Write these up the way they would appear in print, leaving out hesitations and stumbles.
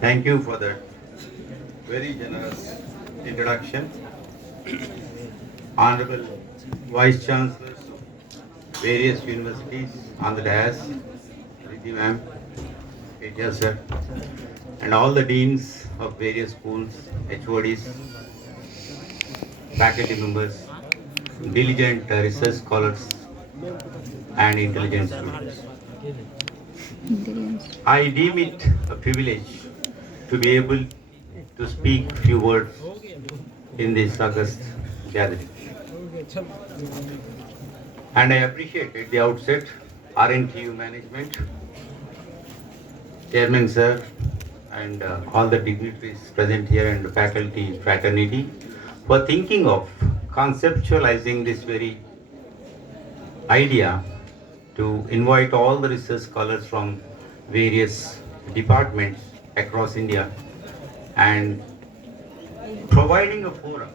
Thank you for that very generous introduction. Honorable Vice Chancellors of various universities on the dais, Riddhi ma'am, Etya sir, and all the deans of various schools, HODs, faculty members, diligent research scholars, and intelligent students. I deem it a privilege to be able to speak few words in this august gathering. And I appreciate at the outset RNTU management, Chairman sir, and all the dignitaries present here and the faculty fraternity for thinking of conceptualizing this very idea to invite all the research scholars from various departments across India and providing a forum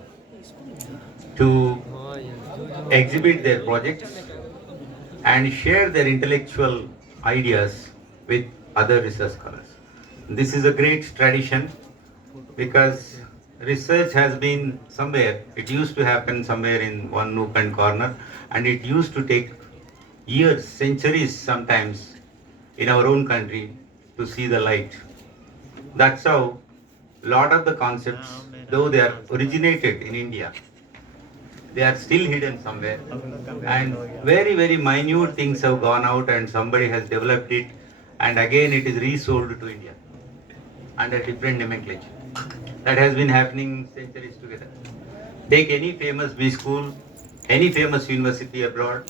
to exhibit their projects and share their intellectual ideas with other research scholars. This is a great tradition because research has been somewhere, it used to happen somewhere in one nook and corner, and it used to take years, centuries sometimes in our own country to see the light. That's how a lot of the concepts, though they are originated in India, they are still hidden somewhere. And very, very minute things have gone out and somebody has developed it and again it is resold to India under different nomenclature. That has been happening centuries together. Take any famous B school, any famous university abroad,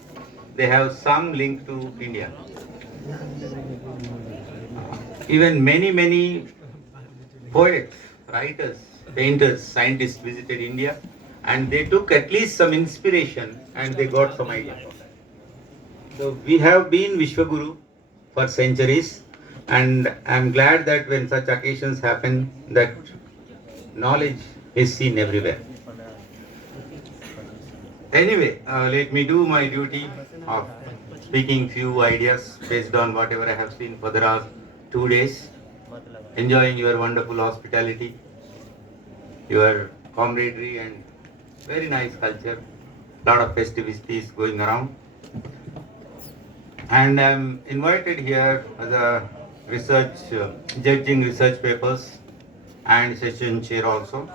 they have some link to India. Even many, many poets, writers, painters, scientists visited India and they took at least some inspiration and they got some idea. So we have been Vishwaguru for centuries and I'm glad that when such occasions happen that knowledge is seen everywhere. Anyway, let me do my duty of speaking few ideas based on whatever I have seen for the last 2 days, enjoying your wonderful hospitality, your camaraderie and very nice culture, lot of festivities going around. And I'm invited here as a research, judging research papers and session chair also.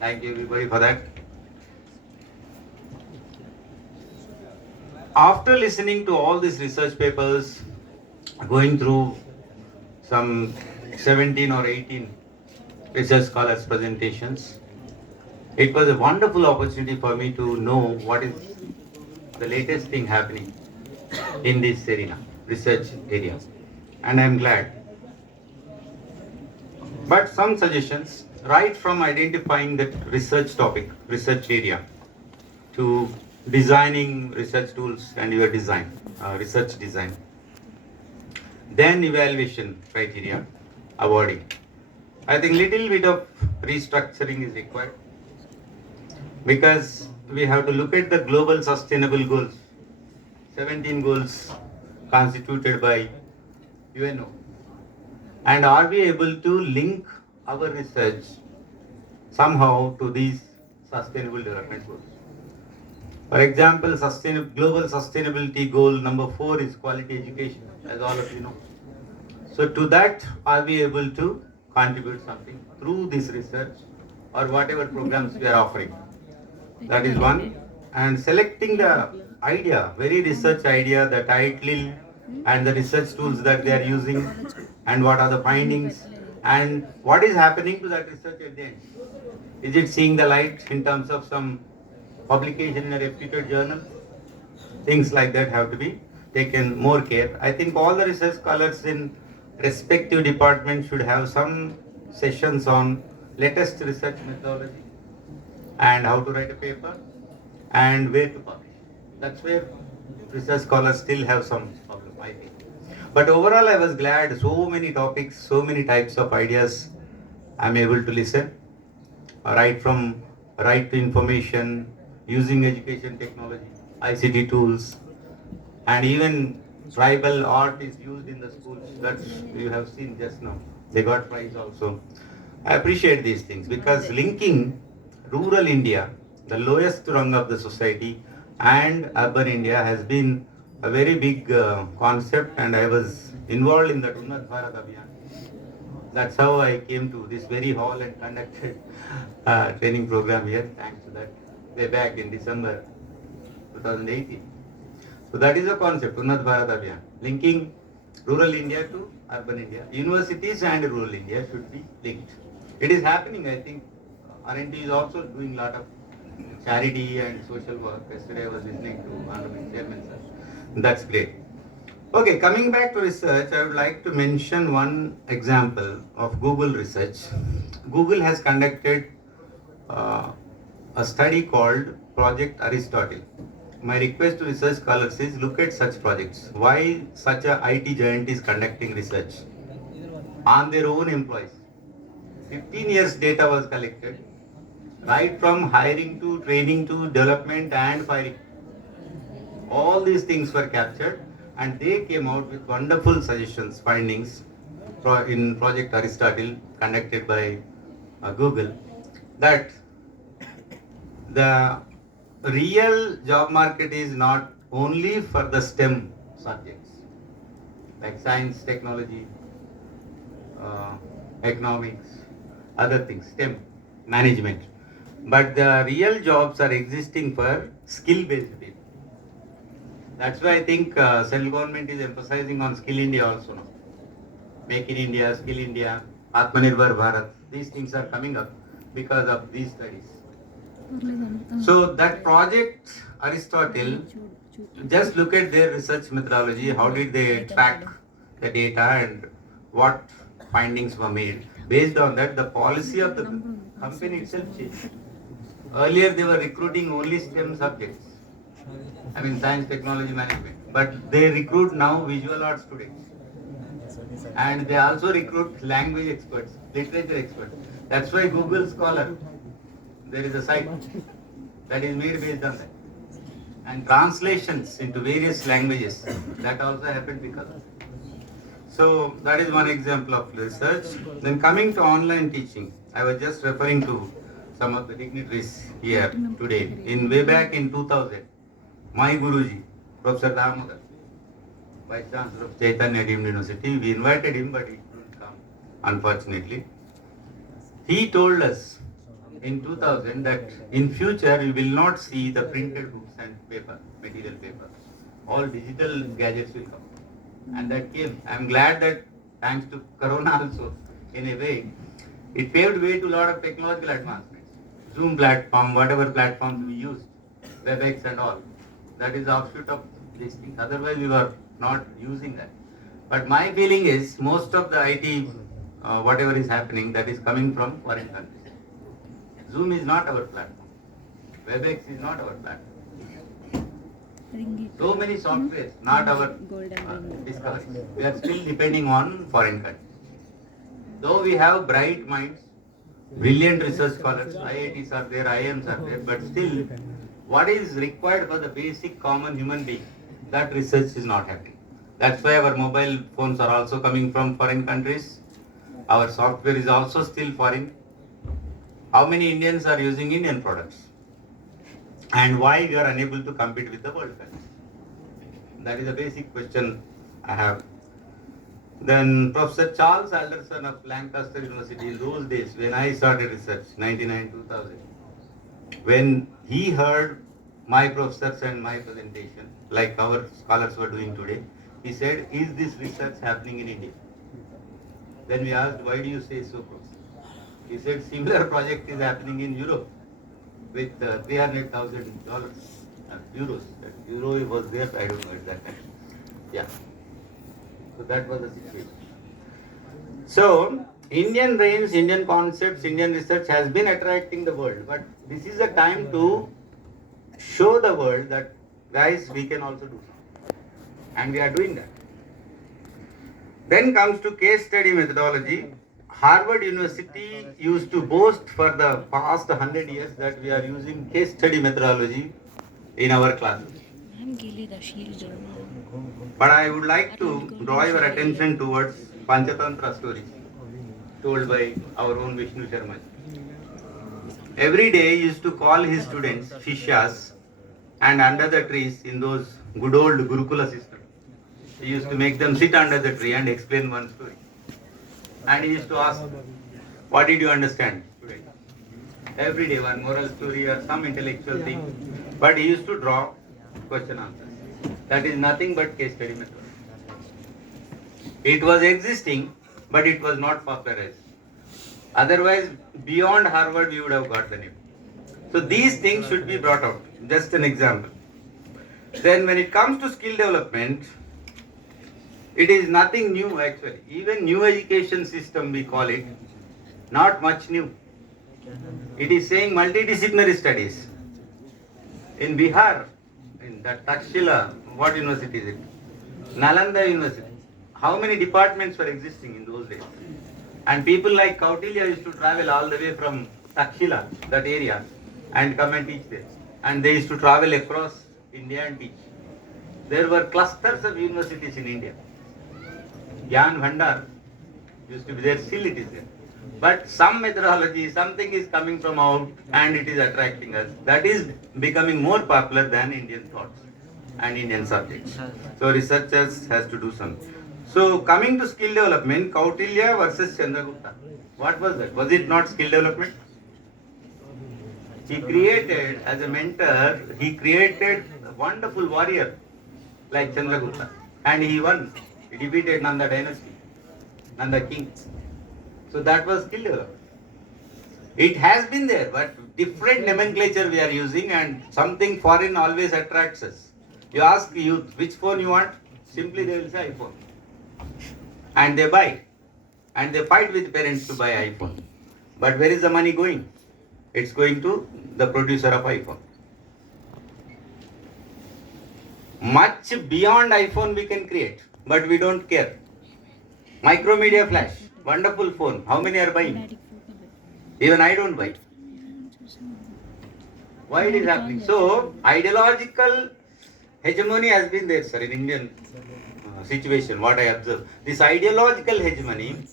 Thank you everybody for that. After listening to all these research papers, going through some 17 or 18 research scholars presentations, it was a wonderful opportunity for me to know what is the latest thing happening in this arena, research area. And I'm glad. But some suggestions, right from identifying that research topic, research area, to designing research tools and your design, research design. Then evaluation criteria, awarding. I think little bit of restructuring is required because we have to look at the global sustainable goals, 17 goals constituted by UNO. And are we able to link our research somehow to these sustainable development goals? For example, global sustainability goal number 4 is quality education, as all of you know. So to that, are we able to contribute something through this research or whatever programs we are offering? That is one. And selecting the idea, very research idea, the title and the research tools that they are using and what are the findings and what is happening to that research at the end. Is it seeing the light in terms of some publication in a reputed journal? Things like that have to be taken more care. I think all the research scholars in respective departments should have some sessions on latest research methodology and how to write a paper and where to publish. That's where research scholars still have some problem, I think. But overall, I was glad so many topics, so many types of ideas I'm able to listen. Right from right to information, using education technology, ICT tools, and even tribal art is used in the schools. That's you have seen just now. They got prize also. I appreciate these things because linking rural India, the lowest rung of the society, and urban India has been a very big concept, and I was involved in that Unnat Bharat Abhiyan. That's how I came to this very hall and conducted training program here, thanks to that, way back in December 2018. So that is the concept, Unnat Bharat Abhiyan, linking rural India to urban India. Universities and rural India should be linked. It is happening, I think. R&D is also doing a lot of charity and social work. Yesterday I was listening to Honorable Chairman, sir. That's great. Okay, coming back to research, I would like to mention one example of Google research. Google has conducted a study called Project Aristotle. My request to research scholars is look at such projects. Why such a IT giant is conducting research on their own employees? 15 years data was collected, right from hiring to training to development and firing. All these things were captured and they came out with wonderful suggestions, findings in Project Aristotle conducted by Google, that the real job market is not only for the STEM subjects like science, technology, economics, other things, STEM, management. But the real jobs are existing for skill-based people. That's why I think central government is emphasizing on Skill India also now. Make in India, Skill India, Atmanirbhar Bharat. These things are coming up because of these studies. So that project Aristotle, just look at their research methodology. How did they track the data and what findings were made? Based on that, the policy of the company itself changed. Earlier, they were recruiting only STEM subjects. I mean, science, technology, management. But they recruit now visual arts students. And they also recruit language experts, literature experts. That's why Google Scholar, there is a site that is made based on that. And translations into various languages, that also happened because of it. So that is one example of research. Then coming to online teaching, I was just referring to some of the dignitaries here today. Way back in 2000, my Guruji, Professor Damodar, Vice Chancellor of Chaitanya Deemed University, we invited him, but he couldn't come, unfortunately. He told us in 2000 that in future we will not see the printed books and paper, material paper. All digital gadgets will come. And that came. I am glad that thanks to Corona also, in a way, it paved way to a lot of technological advancements. Zoom platform, whatever platforms we used, WebEx and all. That is the offshoot of these things. Otherwise, we were not using that. But my feeling is most of the IT, whatever is happening, that is coming from foreign countries. Zoom is not our platform. WebEx is not our platform. So many softwares, not our discoveries. We are still depending on foreign countries. Though we have bright minds, brilliant research scholars, IITs are there, IIMs are there, but still, what is required for the basic common human being, that research is not happening. That's why our mobile phones are also coming from foreign countries. Our software is also still foreign. How many Indians are using Indian products? And why we are unable to compete with the world countries? That is a basic question I have. Then Professor Charles Alderson of Lancaster University, in those days when I started research, 99-2000, when he heard my professors and my presentation, like our scholars were doing today, he said, is this research happening in India? Then we asked, why do you say so, Professor? He said, similar project is happening in Europe with $300,000 euros. That euro was there, I don't know at that time. Yeah. So that was the situation. So, Indian brains, Indian concepts, Indian research has been attracting the world. But this is a time to show the world that, guys, we can also do something. And we are doing that. Then comes to case study methodology. Harvard University used to boast for the past 100 years that we are using case study methodology in our classes. But I would like to draw your attention towards Panchatantra stories. told by our own Vishnu Sharma. Every day he used to call his students, Shishyas, and under the trees in those good old Gurukula system. He used to make them sit under the tree and explain one story. And he used to ask, what did you understand today? Every day one moral story or some intellectual thing. But he used to draw question answers. That is nothing but case study method. It was existing, but it was not popularized. Otherwise, beyond Harvard, we would have got the name. So these things should be brought out. Just an example. Then when it comes to skill development, it is nothing new actually. Even new education system, we call it, not much new. It is saying multidisciplinary studies. In Bihar, in that Takshila, what university is it? Nalanda University. How many departments were existing in those days? And people like Kautilya used to travel all the way from Takshila, that area, and come and teach there. And they used to travel across India and teach. There were clusters of universities in India. Gyan Bhandar used to be there, still it is there. But some methodology, something is coming from out and it is attracting us. That is becoming more popular than Indian thoughts and Indian subjects. So researchers has to do something. So coming to skill development, Kautilya versus Chandragupta. What was that? Was it not skill development? He created, as a mentor, he created a wonderful warrior like Chandragupta. And he won. He defeated Nanda dynasty, Nanda king. So that was skill development. It has been there, but different nomenclature we are using and something foreign always attracts us. You ask youth, which phone you want? Simply they will say iPhone. And they buy. And they fight with parents to buy iPhone. But where is the money going? It's going to the producer of iPhone. Much beyond iPhone we can create, but we don't care. Micromedia flash, wonderful phone. How many are buying? Even I don't buy. Why it is happening? So, ideological hegemony has been there, sir, in Indian situation, what I observe. This ideological hegemony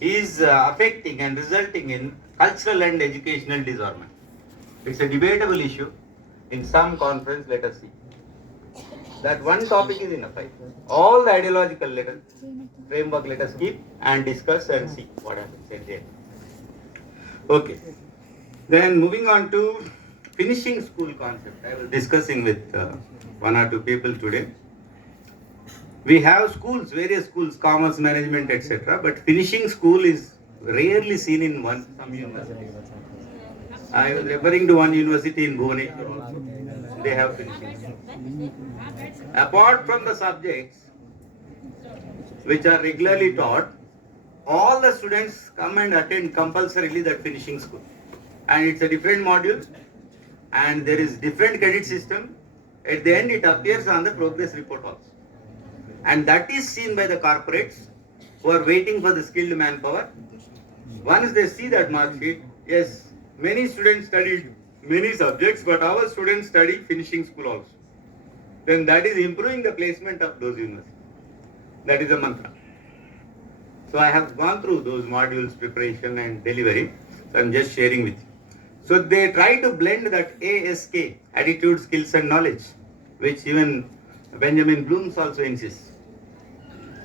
is affecting and resulting in cultural and educational disarmament. It's a debatable issue. In some conference, let us see. That one topic is enough. All the ideological framework let us keep and discuss and see what happens at the end. Okay. Then moving on to finishing school concept. I was discussing with one or two people today. We have schools, various schools, commerce, management, etc. But finishing school is rarely seen in some universities. I was referring to one university in Bhubaneswar. They have finishing school. Apart from the subjects which are regularly taught, all the students come and attend compulsorily that finishing school. And it's a different module and there is different credit system. At the end it appears on the progress report also. And that is seen by the corporates who are waiting for the skilled manpower. Once they see that mark sheet, yes, many students studied many subjects, but our students study finishing school also. Then that is improving the placement of those universities. That is a mantra. So I have gone through those modules, preparation and delivery. So I am just sharing with you. So they try to blend that ASK, attitude, skills and knowledge, which even Benjamin Bloom also insists.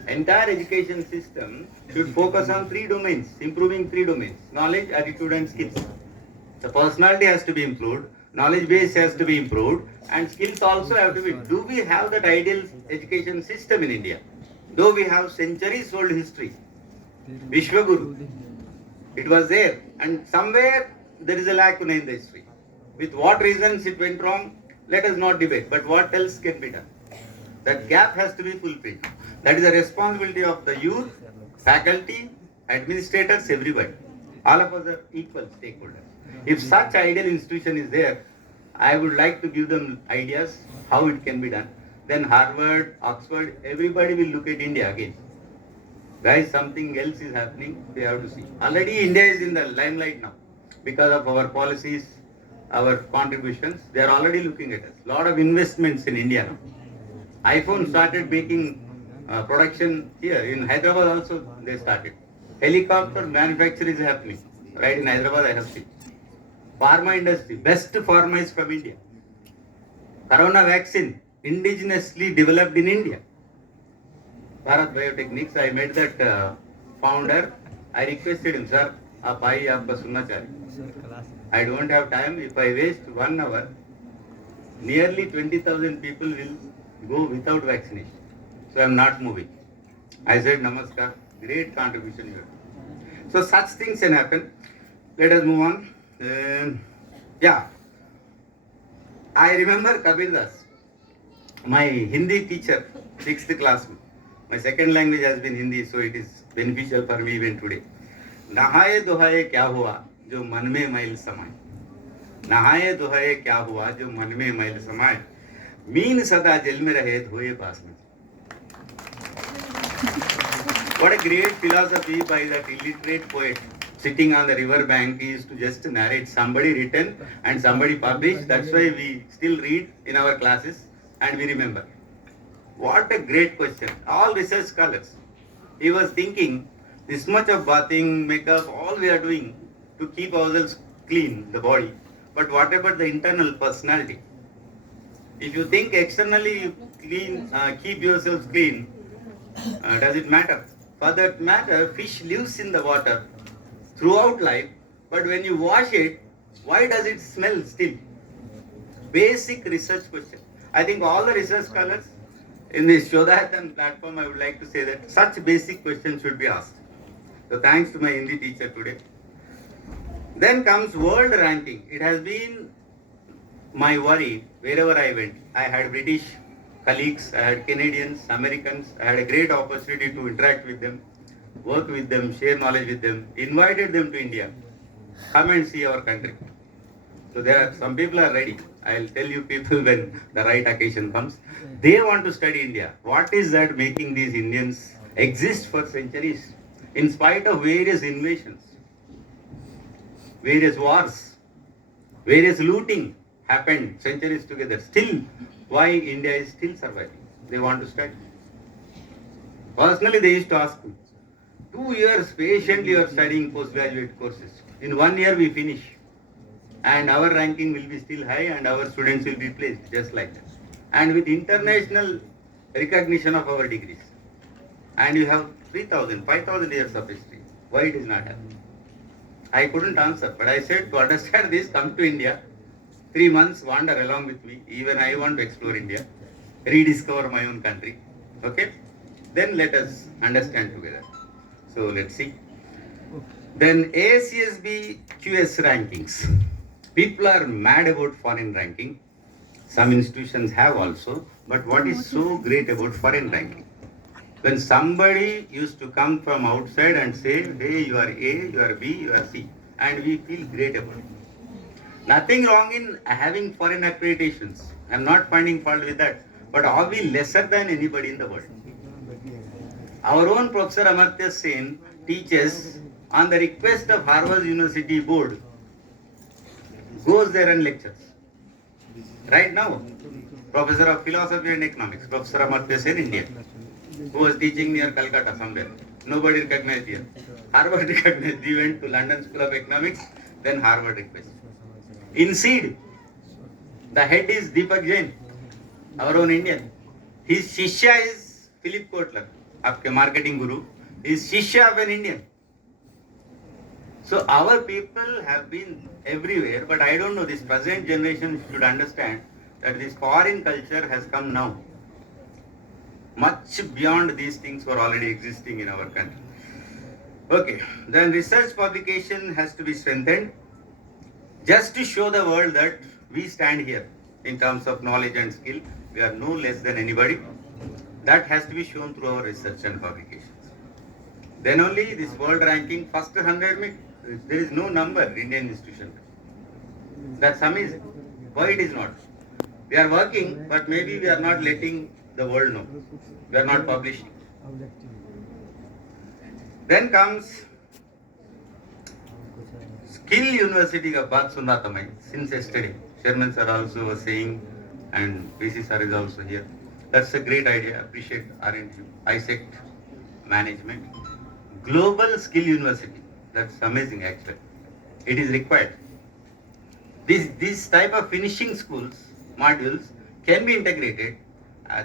Entire education system should focus on 3 domains, improving 3 domains, knowledge, attitude and skills. The personality has to be improved, knowledge base has to be improved and skills also have to be. Do we have that ideal education system in India? Though we have centuries old history, Vishwaguru, it was there and somewhere there is a lacuna in the history. With what reasons it went wrong, let us not debate, but what else can be done? That gap has to be fulfilled. That is a responsibility of the youth, faculty, administrators, everybody. All of us are equal stakeholders. If such ideal institution is there, I would like to give them ideas how it can be done. Then Harvard, Oxford, everybody will look at India again. Guys, something else is happening, we have to see. Already India is in the limelight now. Because of our policies, our contributions, they are already looking at us. Lot of investments in India now. iPhone started making production here. In Hyderabad also they started. Helicopter manufacture is happening. Right in Hyderabad, I have seen. Pharma industry, best pharma is from India. Corona vaccine, indigenously developed in India. Bharat Biotechnics, I met that founder. I requested him, sir, आप आइए आपका सुनना चाहिए. I don't have time. If I waste 1 hour, nearly 20,000 people will go without vaccination. So I am not moving. I said, Namaskar, great contribution here. So such things can happen. Let us move on. Yeah, I remember Kabir Das, my Hindi teacher, 6th class. My second language has been Hindi, so it is beneficial for me even today. नहाए दुहाए क्या हुआ जो मन में मैल समाए. नहाए दुहाए क्या हुआ जो मन में मैल समाए. मीन सदा जल में रहे धोए पास में. What a great philosophy by that illiterate poet. Sitting on the river bank, he used to just narrate. Somebody written and somebody published. That's why we still read in our classes and we remember. What a great question. All research scholars. He was thinking, this much of bathing, makeup, all we are doing to keep ourselves clean, the body. But what about the internal personality? If you think externally you clean, keep yourselves clean, does it matter? For that matter, fish lives in the water throughout life, but when you wash it, why does it smell still? Basic research question. I think all the research scholars in this Shodhayatan platform, I would like to say that such basic questions should be asked. So thanks to my Hindi teacher today. Then comes world ranking. It has been my worry wherever I went. I had British colleagues, I had Canadians, Americans. I had a great opportunity to interact with them, work with them, share knowledge with them, invited them to India. Come and see our country. So there are some people are ready. I'll tell you people when the right occasion comes. They want to study India. What is that making these Indians exist for centuries in spite of various invasions, various wars, various looting happened centuries together. Still, why India is still surviving? They want to study. Personally, they used to ask me, 2 years patiently you are studying postgraduate courses. In 1 year we finish. And our ranking will be still high and our students will be placed just like that. And with international recognition of our degrees. And you have 3,000, 5,000 years of history. Why it is not happening? I couldn't answer, but I said to understand this, come to India. 3 months, wander along with me. Even I want to explore India, rediscover my own country. Okay? Then let us understand together. So let's see. Then ACSB QS rankings. People are mad about foreign ranking. Some institutions have also. But what is so great about foreign ranking? When somebody used to come from outside and say, hey, you are A, you are B, you are C. And we feel great about it. Nothing wrong in having foreign accreditations. I am not finding fault with that. But are we lesser than anybody in the world? Our own Professor Amartya Sen teaches on the request of Harvard University Board, goes there and lectures. Right now, Professor of Philosophy and Economics, Professor Amartya Sen, India, who was teaching near Calcutta somewhere. Nobody recognized here. Harvard recognized. He went to London School of Economics, then Harvard requested. In SEED, the head is Deepak Jain, our own Indian. His Shishya is Philip Kotler, आपके marketing guru. Is Shishya of an Indian. So our people have been everywhere, but I don't know, this present generation should understand that this foreign culture has come now. Much beyond these things were already existing in our country. Okay, then research publication has to be strengthened just to show the world that we stand here in terms of knowledge and skill. We are no less than anybody. That has to be shown through our research and publications. Then only this world ranking, first 100, there is no number Indian institution. That's amazing. Why it is not? We are working, but maybe we are not letting the world know. We are not publishing. Then comes Skill University का बात सुना था मैं since yesterday. Chairman sir also was saying, and VC sir is also here. That's a great idea. Appreciate R&D, ISECT management. global skill university. That's amazing actually. It is required. This type of finishing schools, modules can be integrated.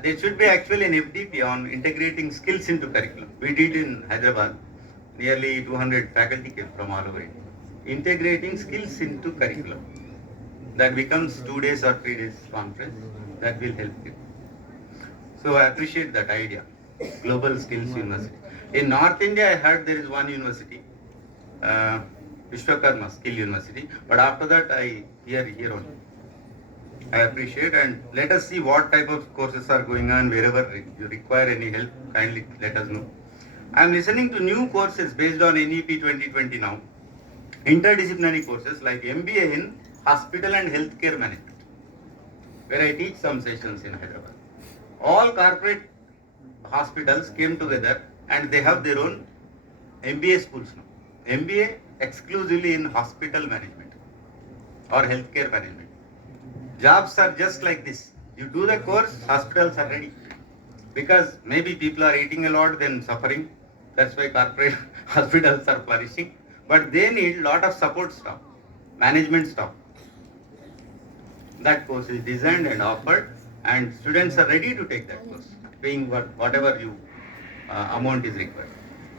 There should be actually an FDP on integrating skills into curriculum. We did in Hyderabad. Nearly 200 faculty came from all over India. Integrating skills into curriculum. That becomes 2 days or 3 days conference. That will help you. So I appreciate that idea. Global Skills University. In North India, I heard there is one university, Vishwakarma Skill University. But after that, I hear here only. I appreciate, and let us see what type of courses are going on. Wherever you require any help, kindly let us know. I am listening to new courses based on NEP 2020 now. Interdisciplinary courses like MBA in Hospital and Healthcare Management, where I teach some sessions in Hyderabad. All corporate hospitals came together and they have their own MBA schools now. MBA exclusively in hospital management or healthcare management. Jobs are just like this. You do the course, hospitals are ready. Because maybe people are eating a lot, then suffering. That's why corporate hospitals are flourishing. But they need a lot of support staff, management staff. That course is designed and offered, and students are ready to take that course, paying whatever amount is required.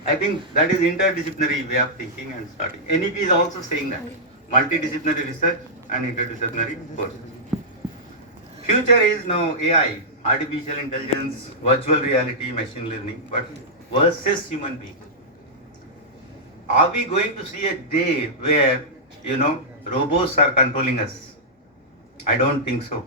I think that is interdisciplinary way of thinking and starting. NEP is also saying that multidisciplinary research and interdisciplinary courses. Future is now AI, artificial intelligence, virtual reality, machine learning, but versus human being. Are we going to see a day where, robots are controlling us? I don't think so.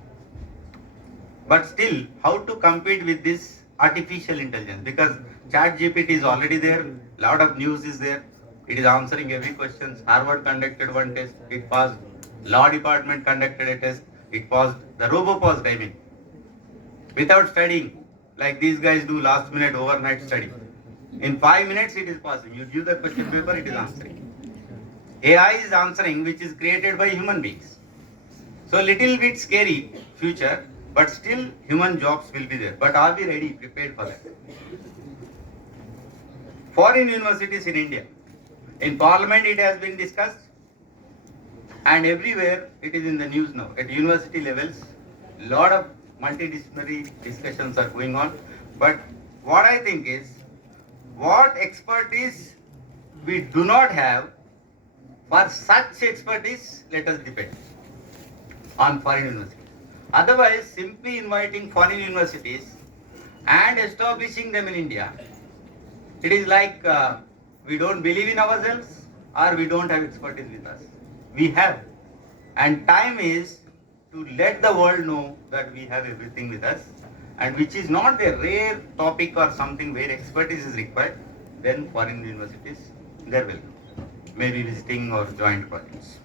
But still, how to compete with this artificial intelligence? Because ChatGPT is already there, lot of news is there, it is answering every question. Harvard conducted one test, it passed. Law department conducted a test, it passed. The robo passed, I mean. Without studying, like these guys do last minute overnight study. In 5 minutes it is passing. You give the question paper, it is answering. AI is answering, which is created by human beings. So little bit scary future, but still human jobs will be there. But are we ready, prepared for that? Foreign universities in India. In Parliament it has been discussed, and everywhere it is in the news now. At university levels, lot of multidisciplinary discussions are going on. But what I think is, what expertise we do not have, for such expertise, let us depend on foreign universities. Otherwise, simply inviting foreign universities and establishing them in India, it is like we don't believe in ourselves or we don't have expertise with us. We have. And time is to let the world know that we have everything with us, and which is not a rare topic or something where expertise is required. Then foreign universities, they are welcome. Maybe visiting or joint projects.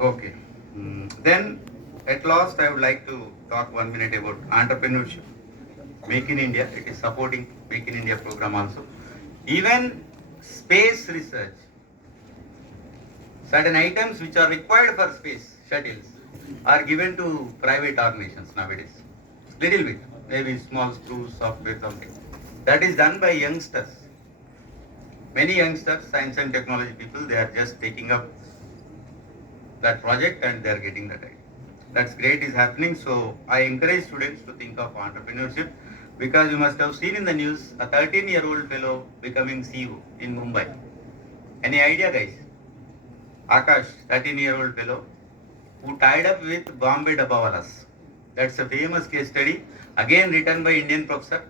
Okay. Then at last I would like to talk 1 minute about entrepreneurship. Make in India, it is supporting Make in India program also. Even space research, certain items which are required for space shuttles are given to private organizations nowadays. Little bit, maybe small screws, software, something. That is done by youngsters. Many youngsters, science and technology people, they are just taking up that project and they are getting that idea. That's great is happening. So I encourage students to think of entrepreneurship, because you must have seen in the news a 13-year-old fellow becoming CEO in Mumbai. Any idea, guys? Akash, 13-year-old fellow, who tied up with Bombay Dabbawalas. That's a famous case study, again written by Indian professor,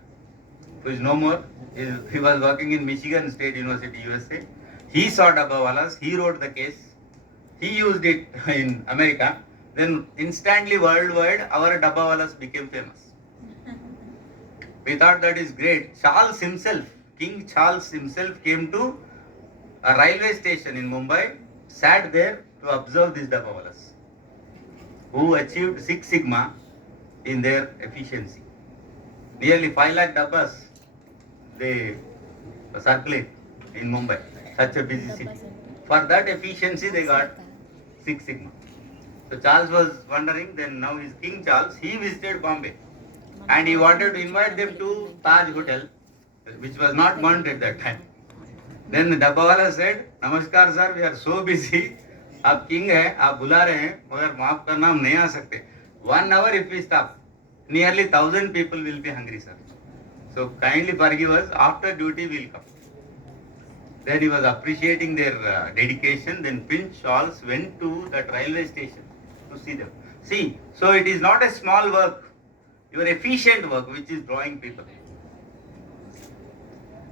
who is no more. He was working in Michigan State University, USA. He saw Dabbawalas, he wrote the case, he used it in America. Then instantly worldwide, our Dabbawalas became famous. We thought that is great. Charles himself, King Charles himself, came to a railway station in Mumbai, sat there to observe these Dabbawalas, who achieved 6 sigma in their efficiency. Nearly 5 lakh dabbas they circulate in Mumbai, such a busy city. For that efficiency they got 6 sigma. So Charles was wondering, then now is King Charles, he visited Bombay and he wanted to invite them to Taj Hotel which was not burnt at that time. Then the Dabbawala said, Namaskar sir, we are so busy. आप king है, आप बुला रहे हैं, मगर माफ करना हम नहीं आ सकते. 1 hour if we stop, nearly 1,000 people will be hungry, sir. So kindly forgive us. After duty we'll come. Then he was appreciating their dedication. Then Pinch Charles went to that railway station to see them. See, so it is not a small work. Your efficient work which is drawing people.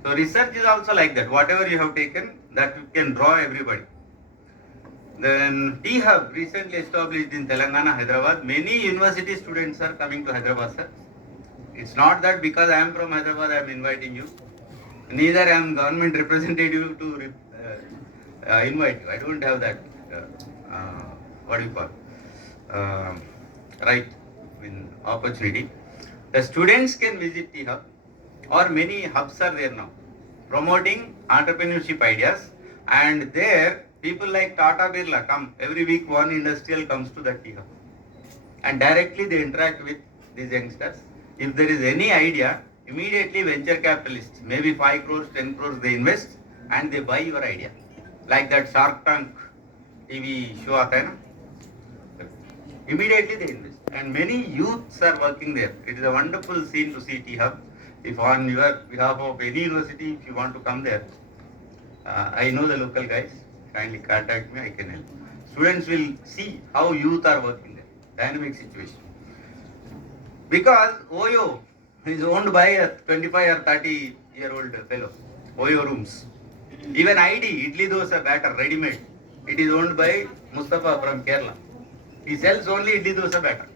So research is also like that. Whatever you have taken, that you can draw everybody. Then T-Hub recently established in Telangana, Hyderabad. Many university students are coming to Hyderabad, sir. It's not that because I am from Hyderabad I am inviting you. Neither I am government representative to invite you. I don't have that, what do you call, right, opportunity. The students can visit T-Hub, or many hubs are there now, promoting entrepreneurship ideas, and there people like Tata Birla come. Every week one industrial comes to that T-Hub, and directly they interact with these youngsters. If there is any idea, immediately venture capitalists, maybe 5 crores, 10 crores, they invest and they buy your idea. Like that Shark Tank TV show aata hai na? Immediately they invest. And many youths are working there. It is a wonderful scene to see T-Hub. If on your behalf of any university, if you want to come there, I know the local guys, kindly contact me, I can help. Students will see how youth are working there. Dynamic situation. Because OYO is owned by a 25 or 30-year-old fellow. OYO rooms. Even ID, Idli Dosa batter, ready-made. It is owned by Mustafa from Kerala. He sells only Idli Dosa batter.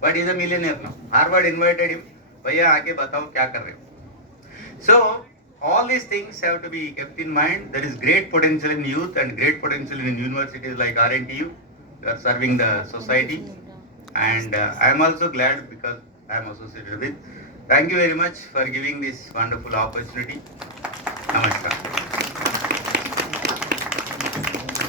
But he is a millionaire now. Harvard invited him. Bhaiya, aake batao kya kar rahe ho? So, all these things have to be kept in mind. There is great potential in youth and great potential in universities like RNTU. You are serving the society. And I am also glad because I am associated with. Thank you very much for giving this wonderful opportunity. Namaskar.